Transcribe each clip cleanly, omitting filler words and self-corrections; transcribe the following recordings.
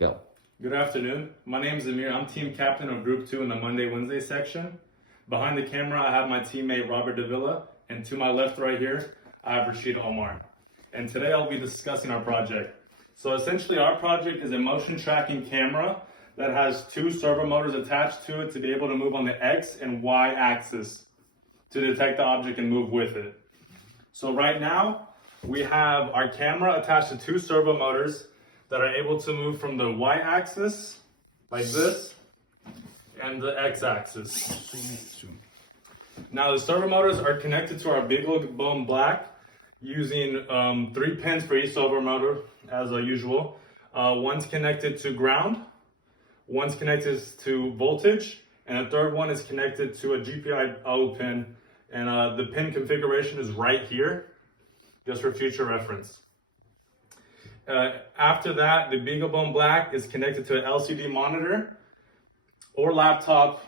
Go. Good afternoon. My name is Amir. I'm team captain of Group 2 in the Monday-Wednesday section. Behind the camera, I have my teammate Robert Davila, and to my left right here, I have Rashid Omar. And today I'll be discussing our project. So essentially our project is a motion tracking camera that has two servo motors attached to it to be able to move on the X and Y axis to detect the object and move with it. So right now, we have our camera attached to two servo motors that are able to move from the Y axis, like this, and the X axis. Now the servo motors are connected to our BeagleBone Black using 3 pins for each servo motor, as usual. One's connected to ground, one's connected to voltage, and a third one is connected to a GPIO pin. And the pin configuration is right here, just for future reference. After that, the BeagleBone Black is connected to an LCD monitor or laptop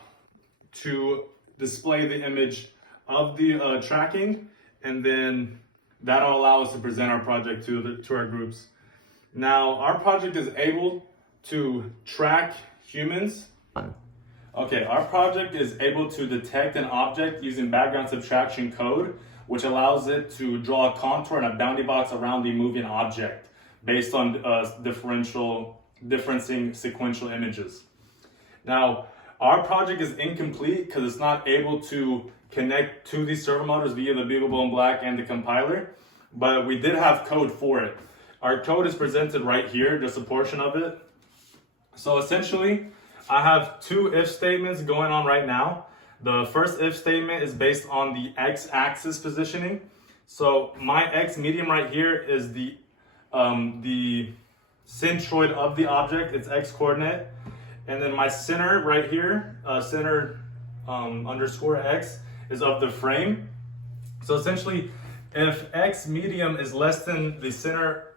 to display the image of the tracking, and then that'll allow us to present our project to our groups. Now, our project is able to track humans. Okay, our project is able to detect an object using background subtraction code, which allows it to draw a contour and a bounding box around the moving object based on differencing sequential images. Now, our project is incomplete because it's not able to connect to these servo motors via the BeagleBone Black and the compiler, but we did have code for it. Our code is presented right here, just a portion of it. So essentially, I have two if statements going on right now. The first if statement is based on the x-axis positioning. So my x medium right here is the centroid of the object, its x coordinate. And then my center right here, center underscore x, is of the frame. So essentially, if x medium is less than the center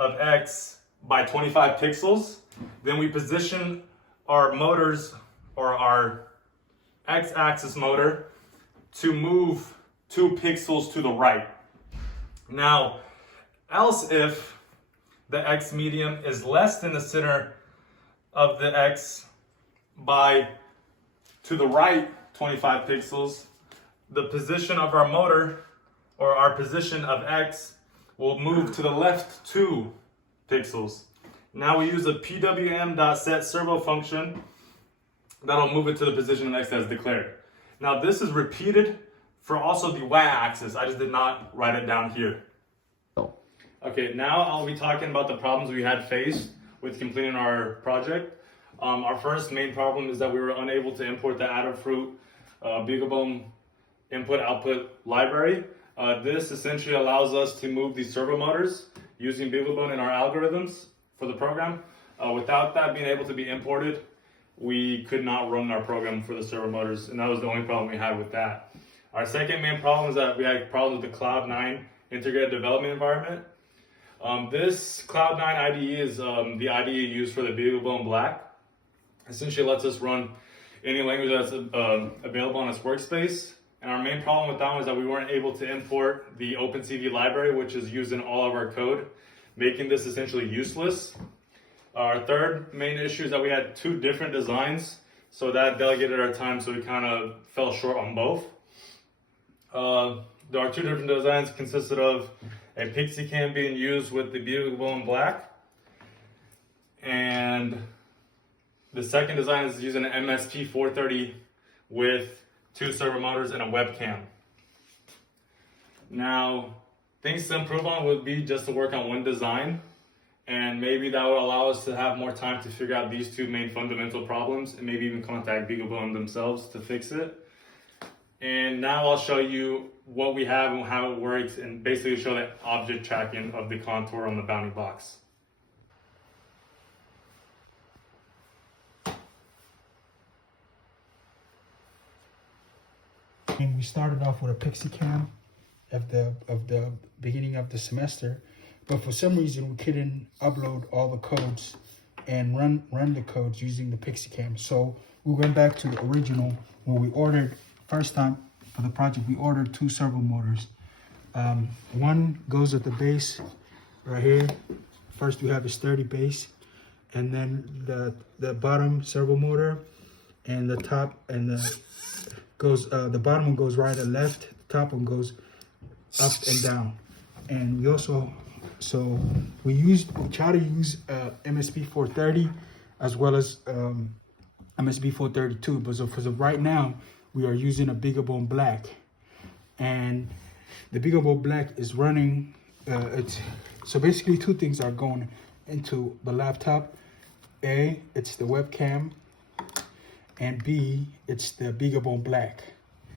of x by 25 pixels, then we position our motors, or our x-axis motor, to move 2 pixels to the right. Now, else if the x medium is less than the center of the x by, to the right, 25 pixels, the position of our motor, or our position of x, will move to the left 2 pixels. Now we use a pwm.setServo function that'll move it to the position of x as declared. Now this is repeated for also the y-axis. I just did not write it down here. Okay, now I'll be talking about the problems we had faced with completing our project. Our first main problem is that we were unable to import the Adafruit BeagleBone input-output library. This essentially allows us to move these servo motors using BeagleBone in our algorithms for the program. Without that being able to be imported, we could not run our program for the servo motors, and that was the only problem we had with that. Our second main problem is that we had problems with the Cloud9 integrated development environment. This Cloud9 IDE is the IDE used for the BeagleBone Black. Essentially lets us run any language that's available on its workspace. And our main problem with that one is that we weren't able to import the OpenCV library, which is used in all of our code, making this essentially useless. Our third main issue is that we had two different designs, so that delegated our time, so we kind of fell short on both. There are two different designs consisted of a PixieCam being used with the BeagleBone Black, and the second design is using an MSP430 with 2 servo motors and a webcam. Now, things to improve on would be just to work on one design, and maybe that would allow us to have more time to figure out these two main fundamental problems, and maybe even contact BeagleBone themselves to fix it. And now I'll show you what we have and how it works, and basically show the object tracking of the contour on the bounding box. And we started off with a PixieCam at the beginning of the semester, but for some reason we couldn't upload all the codes and run the codes using the PixieCam. So we went back to the original when we ordered first time for the project. We ordered 2 servo motors. One goes at the base right here. First we have a sturdy base, and then the bottom servo motor, and the top and the goes the bottom one goes right and left, the top one goes up and down. And we also we try to use MSB 430 as well as MSB 432, but so for the right now we are using a BeagleBone Black, and the BeagleBone Black is running so basically two things are going into the laptop. A, it's the webcam, and B, it's the BeagleBone Black.